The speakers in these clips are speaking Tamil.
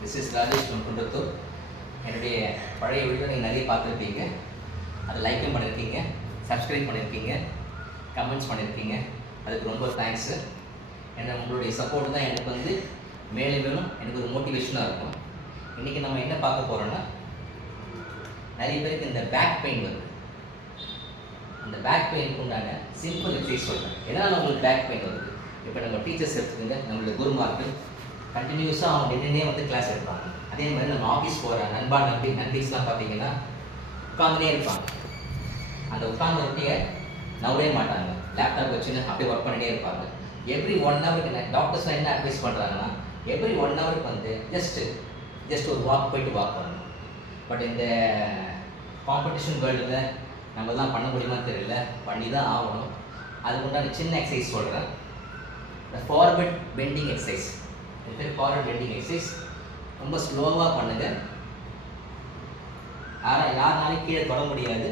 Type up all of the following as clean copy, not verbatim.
This is Rajesh from Kundrathur. என்னுடைய பழைய வீடியோ நீங்கள் நிறைய பார்த்துருப்பீங்க. அதை லைக்கும் பண்ணியிருக்கீங்க, சப்ஸ்கிரைப் பண்ணியிருக்கீங்க, கமெண்ட்ஸ் பண்ணியிருக்கீங்க. அதுக்கு ரொம்ப தேங்க்ஸு. ஏன்னா உங்களுடைய சப்போர்ட் தான் எனக்கு வந்து மேலும் மேலும் எனக்கு ஒரு மோட்டிவேஷனாக இருக்கும். இன்றைக்கி நம்ம என்ன பார்க்க போகிறோன்னா, நிறைய பேருக்கு இந்த பேக் பெயின் வருது. அந்த பேக் பெயினுக்கு உண்டான சிம்பிள் எக்ஸசைஸ் சொல்கிறேன். எதனால் உங்களுக்கு பேக் பெயின் வருது? இப்போ நம்ம டீச்சர்ஸ் எடுத்துக்கோங்க, நம்மளுடைய குருமார்கள் கண்டினியூஸாக அவங்க நின்றுனே வந்து கிளாஸ் எடுப்பாங்க. அதே மாதிரி நம்ம ஆஃபீஸ் போகிற நண்பீஸ்லாம் பார்த்தீங்கன்னா உட்காந்துனே இருப்பாங்க. அந்த உட்கார்ந்த ஒட்டியை நவரவே மாட்டாங்க, லேப்டாப் வச்சுன்னு அப்படியே ஒர்க் பண்ணிகிட்டே இருப்பாங்க. எவ்ரி 1 ஹவருக்கு டாக்டர்ஸ்லாம் என்ன அட்வைஸ் பண்ணுறாங்கன்னா, எவ்ரி 1 ஹவருக்கு வந்து ஜஸ்ட் ஒரு போயிட்டு வாக் பண்ணணும். பட் இந்த காம்படிஷன் வேர்ல்டில் நம்மலாம் பண்ண முடியுமான்னு தெரியல, பண்ணி தான் ஆகணும். அதுக்கு உண்டான சின்ன எக்ஸசைஸ் சொல்கிறேன். இந்த ஃபார்வர்ட் பெண்டிங் எக்ஸசைஸ். இது பேர் ஃபார்வர்ட் பெண்டிங் எக்ஸசைஸ். ரொம்ப ஸ்லோவாக பண்ணுங்கள். ஆனால் யாருனாலும் கீழே தொட முடியாது.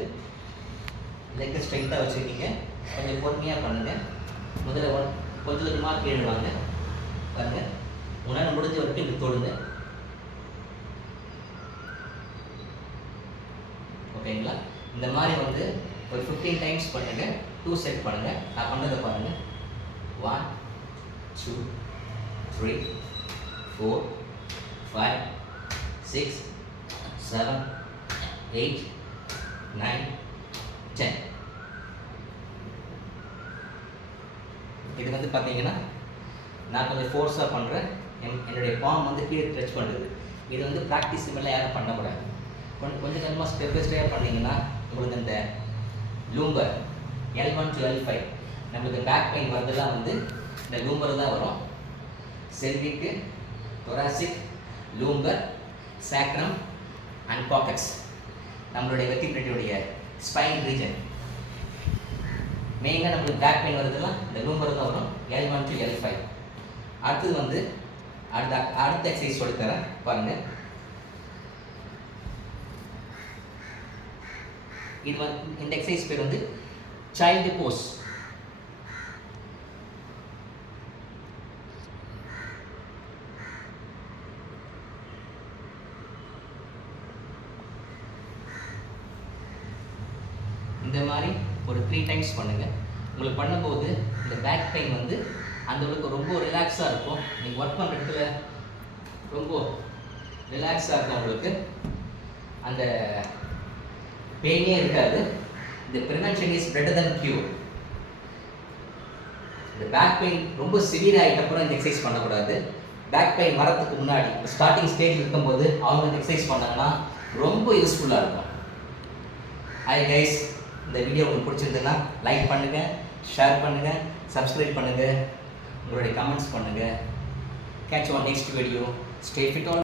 லெக்கை ஸ்ட்ரைட்டாக வச்சுருக்கீங்க, கொஞ்சம் பொறுமையாக பண்ணுங்கள். முதல்ல கொஞ்சம் கொஞ்சமாக கீழே வாங்க பாருங்கள். உன்னால் முடிஞ்ச வரைக்கும் இப்படி தொடுங்க. ஓகேங்களா? இந்த மாதிரி வந்து ஒரு 15 டைம்ஸ் பண்ணுங்கள். 2 செட் பண்ணுங்கள். நான் பண்ணுறதை பாருங்கள். 1 2 3 4 5 6 7 8 9 10. இது வந்து பார்த்தீங்கன்னா நான் கொஞ்சம் ஃபோர்ஸாக பண்ணுறேன். என்னுடைய பாம் வந்து கீழே டச் பண்ணுறது. இது வந்து ப்ராக்டிஸ் மேலே யாரும் பண்ணக்கூடாது. கொஞ்சம் கொஞ்சமாக ஸ்டெப் பை ஸ்டெப்பாக பண்ணிங்கன்னா உங்களுக்கு இந்த லூம்பர் L1 to L5 நம்மளுக்கு பேக் பெயின் வரதெல்லாம் வந்து இந்த லூம்பர் தான் வரும். செல்விக்கு, தொராசிக், லூம்பர், சாக்ரம் அண்ட் பாக்கெட்ஸ், நம்மளுடைய வெர்டிபிரேட்டோடைய ஸ்பைன் ரீஜன். மெயினாக நம்மளுக்கு பேக் பெயின் வருதுலாம் இந்த லூம்பர் தான் வரும். L1 to L5. அடுத்தது வந்து அடுத்த எக்ஸசைஸ் சொல்லித்தரேன் பாருங்கள். இது வந்து இந்த எக்ஸசைஸ் பேர் வந்து சைல்டு போஸ். இந்த மாதிரி ஒரு 3 டைம்ஸ் பண்ணுங்கள். உங்களுக்கு பண்ணும்போது இந்த பேக் பெயின் வந்து அந்தளவுக்கு ரொம்ப ரிலாக்ஸாக இருக்கும். நீங்கள் ஒர்க் பண்ணுற இடத்துல ரொம்ப ரிலாக்ஸாக இருக்கும். உங்களுக்கு அந்த பெயினே இருக்காது. இந்த prevention is better then cure. இந்த பேக் பெயின் ரொம்ப சிவியர் ஆகிட்டப்புறம் இந்த எக்ஸசைஸ் பண்ணக்கூடாது. பேக் பெயின் வரத்துக்கு முன்னாடி ஸ்டார்டிங் ஸ்டேஜ் இருக்கும்போது அவங்க இந்த எக்ஸசைஸ் பண்ணாங்கன்னா ரொம்ப யூஸ்ஃபுல்லாக இருக்கும். ஹாய் கைஸ், இந்த வீடியோ உங்களுக்கு பிடிச்சிருந்ததுன்னா லைக் பண்ணுங்கள், ஷேர் பண்ணுங்கள், சப்ஸ்கிரைப் பண்ணுங்கள், உங்களுடைய கமெண்ட்ஸ் பண்ணுங்கள். Catch on next video. Stay fit all.